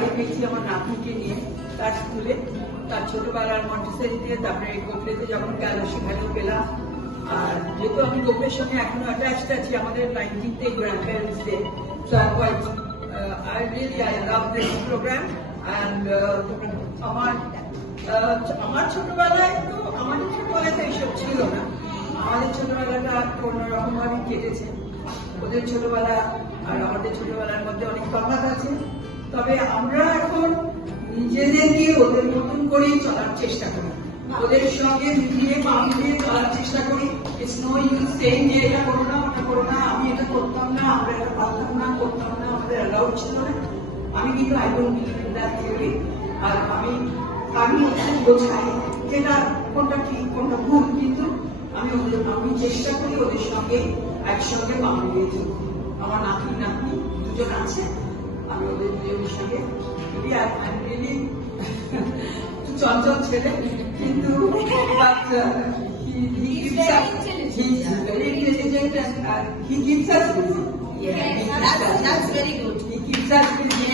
আগে গেছি আমার নাতনিকে নিয়ে তার স্কুলে, তার ছোটবেলার মন্টেসরিতে, তারপরে গোখলেতে যখন গেল সেখানেও পেলাম। আর যেহেতু আমি গোখলের সঙ্গে এখনো অ্যাটাচড আছি, আমাদের 19th grand parents day, so I'm quite I love this program and আমার ছোটবেলায় তো আমাদের ছোটবেলায় তো এইসব ছিল না। আমাদের ছোটবেলাটা অন্যরকম ভাবে কেটেছে। ওদের ছোটবেলা আর আমাদের ছোটবেলার মধ্যে অনেক তফাৎ আছে। তবে আমরা এখন নিজেদেরকে ওদের মতন করেই চলার চেষ্টা করি, ওদের সঙ্গে মিলিয়ে মানিয়ে চলার চেষ্টা করি। ইটস নো ইউজ সেইং যে এটা করো না, ওটা করো না, আমি এটা করতাম না, আমরা এটা পারতাম না, করতাম না, আমাদের অ্যালাউড ছিল না। আমি কিন্তু I don't believe in that theory. আর আমি ওদের বোঝাই যেটা কোনটা ঠিক কোনটা ভুল, কিন্তু আমি চেষ্টা করি ওদের সঙ্গে একসঙ্গে মানিয়ে চলতে। আমার নাতনি দুজন আছে, আমি ওদের দুজনের সঙ্গে একটু চঞ্চল ছেলে, কিন্তু he keeps us busy. Yes, that's very good. He keeps us busy.